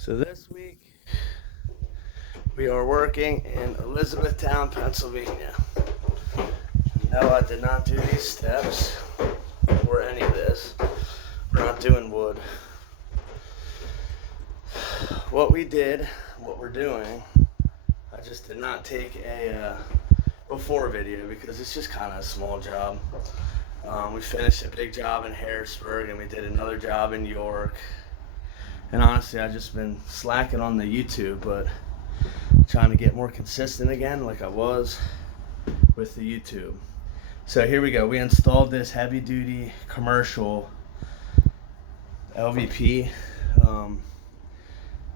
So this week we are working in Elizabethtown, Pennsylvania. No, I did not do these steps or any of this. We're not doing wood. What we did, what we're doing, I just did not take a before video because it's just kind of a small job. We finished a big job in Harrisburg and we did another job in York. And honestly, I've just been slacking on the YouTube, but trying to get more consistent again like I was with the YouTube. So here we go. We installed this heavy duty commercial LVP.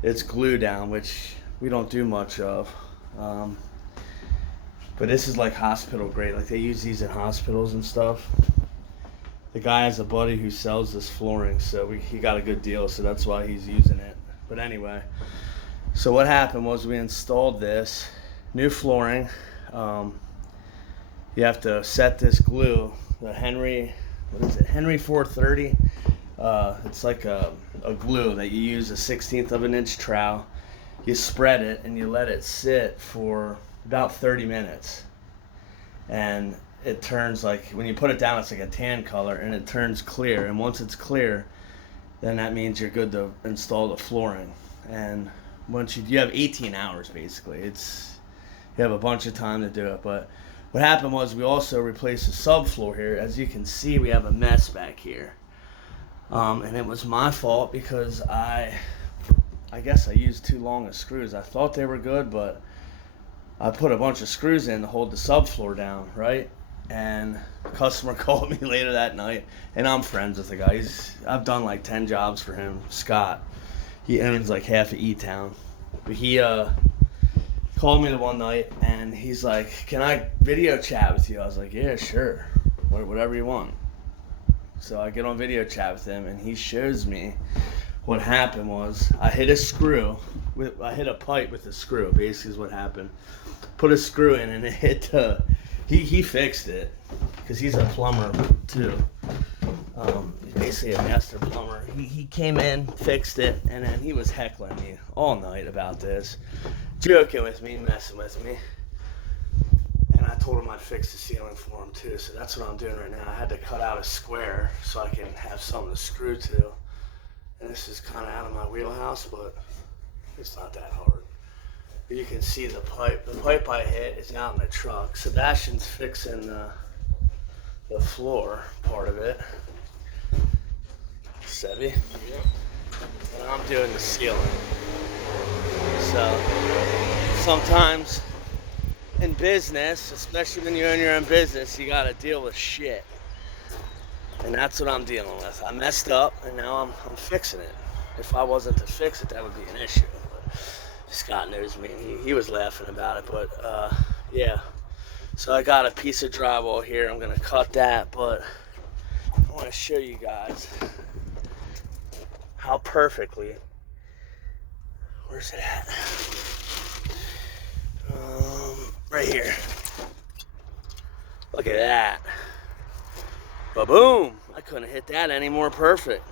It's glue down, which we don't do much of. But this is like hospital grade. Like they use these in hospitals and stuff. The guy has a buddy who sells this flooring, so he got a good deal, so that's why he's using it. But anyway, so what happened was we installed this new flooring. You have to set this glue, the Henry 430. It's like a glue that you use a 1/16 of an inch trowel. You spread it and you let it sit for about 30 minutes. And it turns like, when you put it down, it's like a tan color and it turns clear. And once it's clear, then that means you're good to install the flooring. And once you have 18 hours basically. You have a bunch of time to do it. But what happened was we also replaced the subfloor here. As you can see, we have a mess back here. And it was my fault because I guess I used too long of screws. I thought they were good, but I put a bunch of screws in to hold the subfloor down, right? And a customer called me later that night, and I'm friends with the guy. I've done like 10 jobs for him, Scott. He owns like half of E-Town. But he called me the one night, and he's like, "Can I video chat with you?" I was like, "Yeah, sure. Whatever you want." So I get on video chat with him, and he shows me what happened was I hit a pipe with a screw, basically is what happened. Put a screw in, and it hit he fixed it, because he's a plumber too. He's basically a master plumber. He came in, fixed it, and then he was heckling me all night about this, joking with me, messing with me. And I told him I'd fix the ceiling for him too, so that's what I'm doing right now. I had to cut out a square so I can have something to screw to. And this is kind of out of my wheelhouse, but it's not that hard. But you can see the pipe. The pipe I hit is out in the truck. Sebastian's fixing the floor part of it. Sebi? Yeah. And I'm doing the ceiling. So sometimes in business, especially when you own your own business, you gotta deal with shit. And that's what I'm dealing with. I messed up, and now I'm fixing it. If I wasn't to fix it, that would be an issue. But Scott knows me. He was laughing about it, but yeah. So I got a piece of drywall here. I'm gonna cut that, but I want to show you guys how perfectly. Where's it at? Right here. Look at that. Ba-boom! I couldn't hit that any more perfect.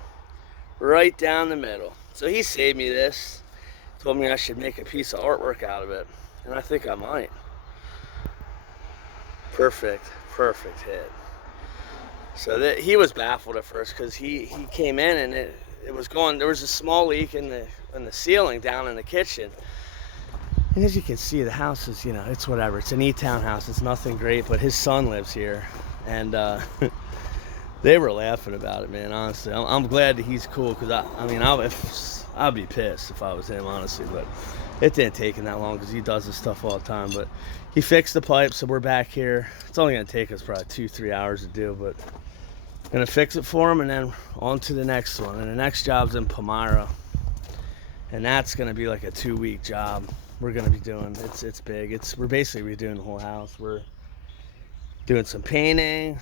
Right down the middle. So he saved me this. Told me I should make a piece of artwork out of it. And I think I might. Perfect hit. So he was baffled at first because he came in and it was going, there was a small leak in the ceiling down in the kitchen. And as you can see, the house is, it's whatever. It's an E-Town house. It's nothing great, but his son lives here. And they were laughing about it, man, honestly. I'm glad that he's cool, because I'd be pissed if I was him, honestly. But it didn't take him that long because he does this stuff all the time. But he fixed the pipe, so we're back here. It's only going to take us probably 2-3 hours to do, but I'm going to fix it for him and then on to the next one. And the next job's in Palmyra. And that's going to be like a 2-week job we're going to be doing. It's big. We're basically redoing the whole house. We're doing some painting,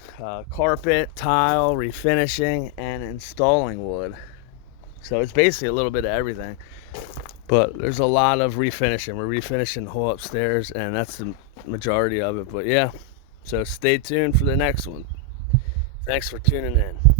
carpet, tile, refinishing, and installing wood. So it's basically a little bit of everything. But there's a lot of refinishing. We're refinishing the whole upstairs, and that's the majority of it. But yeah, so stay tuned for the next one. Thanks for tuning in.